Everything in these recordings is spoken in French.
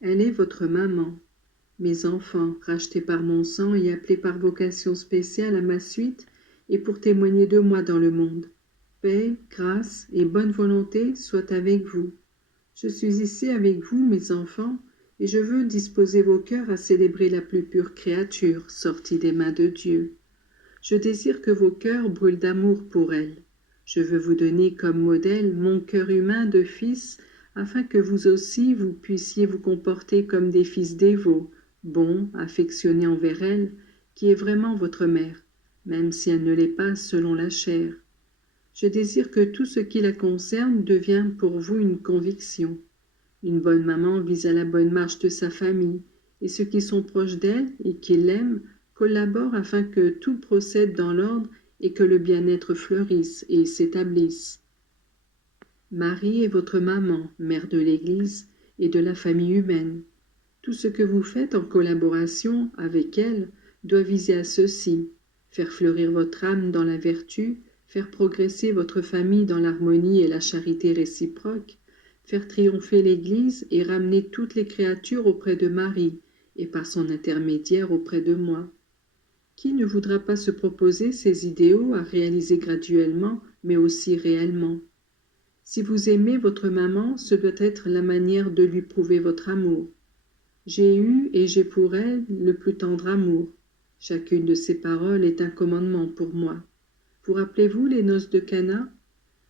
Elle est votre maman. Mes enfants, rachetés par mon sang et appelés par vocation spéciale à ma suite, et pour témoigner de moi dans le monde. Paix, grâce et bonne volonté soient avec vous. Je suis ici avec vous, mes enfants, et je veux disposer vos cœurs à célébrer la plus pure créature sortie des mains de Dieu. Je désire que vos cœurs brûlent d'amour pour elle. Je veux vous donner comme modèle mon cœur humain de fils, afin que vous aussi vous puissiez vous comporter comme des fils dévots, bons, affectionnés envers elle, qui est vraiment votre mère, même si elle ne l'est pas selon la chair. Je désire que tout ce qui la concerne devienne pour vous une conviction. Une bonne maman vise à la bonne marche de sa famille, et ceux qui sont proches d'elle et qui l'aiment collaborent afin que tout procède dans l'ordre et que le bien-être fleurisse et s'établisse. Marie est votre maman, mère de l'Église et de la famille humaine. Tout ce que vous faites en collaboration avec elle doit viser à ceci: faire fleurir votre âme dans la vertu, faire progresser votre famille dans l'harmonie et la charité réciproque, faire triompher l'Église et ramener toutes les créatures auprès de Marie, et par son intermédiaire auprès de moi. Qui ne voudra pas se proposer ces idéaux à réaliser graduellement, mais aussi réellement? Si vous aimez votre maman, ce doit être la manière de lui prouver votre amour. J'ai eu et j'ai pour elle le plus tendre amour. Chacune de ces paroles est un commandement pour moi. Vous rappelez-vous les noces de Cana?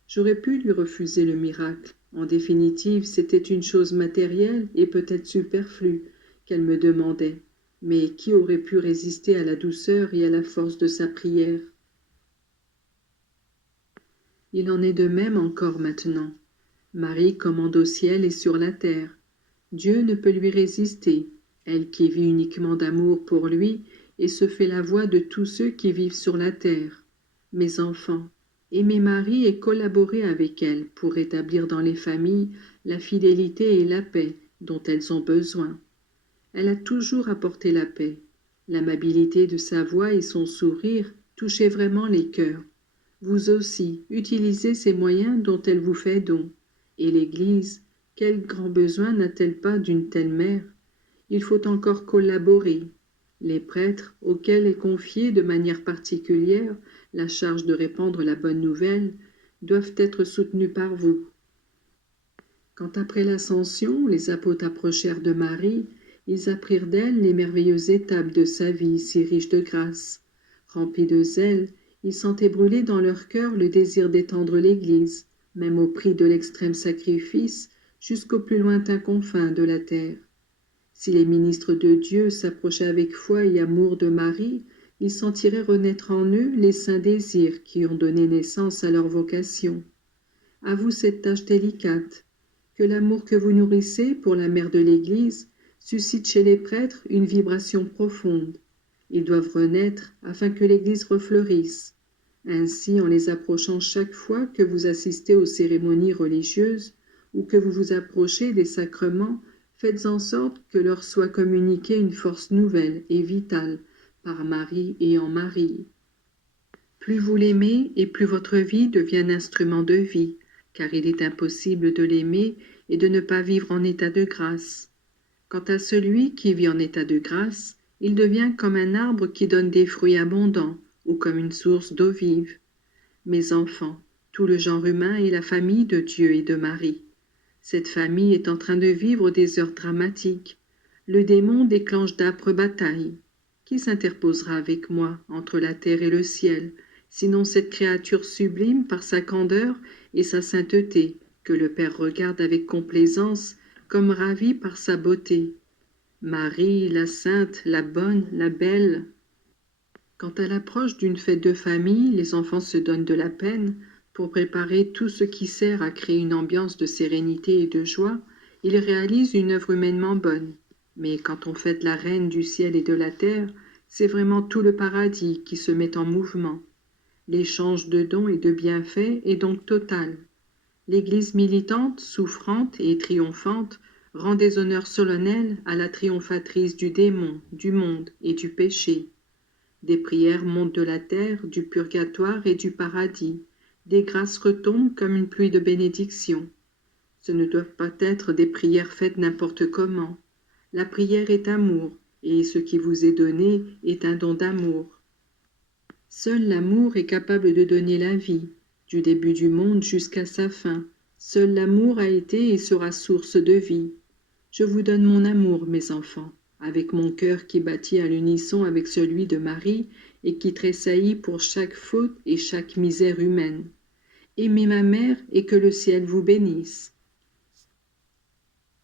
J'aurais pu lui refuser le miracle. En définitive, c'était une chose matérielle et peut-être superflue qu'elle me demandait. Mais qui aurait pu résister à la douceur et à la force de sa prière? Il en est de même encore maintenant. Marie commande au ciel et sur la terre. Dieu ne peut lui résister, elle qui vit uniquement d'amour pour lui et se fait la voix de tous ceux qui vivent sur la terre. Mes enfants, aimez Marie et collaborez avec elle pour établir dans les familles la fidélité et la paix dont elles ont besoin. Elle a toujours apporté la paix. L'amabilité de sa voix et son sourire touchaient vraiment les cœurs. Vous aussi, utilisez ces moyens dont elle vous fait don. Et l'Église, quel grand besoin n'a-t-elle pas d'une telle mère? Il faut encore collaborer. Les prêtres, auxquels est confiée de manière particulière la charge de répandre la bonne nouvelle, doivent être soutenus par vous. Quand après l'Ascension, les apôtres approchèrent de Marie, ils apprirent d'elle les merveilleuses étapes de sa vie si riche de grâce. Remplis de zèle, ils sentaient brûler dans leur cœur le désir d'étendre l'Église, même au prix de l'extrême sacrifice, jusqu'aux plus lointains confins de la terre. Si les ministres de Dieu s'approchaient avec foi et amour de Marie, ils sentiraient renaître en eux les saints désirs qui ont donné naissance à leur vocation. À vous cette tâche délicate. Que l'amour que vous nourrissez pour la mère de l'Église suscite chez les prêtres une vibration profonde. Ils doivent renaître afin que l'Église refleurisse. Ainsi, en les approchant chaque fois que vous assistez aux cérémonies religieuses ou que vous vous approchez des sacrements, faites en sorte que leur soit communiquée une force nouvelle et vitale par Marie et en Marie. Plus vous l'aimez et plus votre vie devient un instrument de vie, car il est impossible de l'aimer et de ne pas vivre en état de grâce. Quant à celui qui vit en état de grâce, il devient comme un arbre qui donne des fruits abondants ou comme une source d'eau vive. Mes enfants, tout le genre humain est la famille de Dieu et de Marie. Cette famille est en train de vivre des heures dramatiques. Le démon déclenche d'âpres batailles. Qui s'interposera avec moi entre la terre et le ciel, sinon cette créature sublime par sa candeur et sa sainteté, que le Père regarde avec complaisance, comme ravi par sa beauté? Marie, la sainte, la bonne, la belle. Quand à l'approche d'une fête de famille, les enfants se donnent de la peine pour préparer tout ce qui sert à créer une ambiance de sérénité et de joie, ils réalisent une œuvre humainement bonne. Mais quand on fête la reine du ciel et de la terre, c'est vraiment tout le paradis qui se met en mouvement. L'échange de dons et de bienfaits est donc total. L'Église militante, souffrante et triomphante rend des honneurs solennels à la triomphatrice du démon, du monde et du péché. Des prières montent de la terre, du purgatoire et du paradis. Des grâces retombent comme une pluie de bénédictions. Ce ne doivent pas être des prières faites n'importe comment. La prière est amour, et ce qui vous est donné est un don d'amour. Seul l'amour est capable de donner la vie, du début du monde jusqu'à sa fin. Seul l'amour a été et sera source de vie. Je vous donne mon amour, mes enfants, avec mon cœur qui battit à l'unisson avec celui de Marie et qui tressaillit pour chaque faute et chaque misère humaine. Aimez ma mère et que le ciel vous bénisse.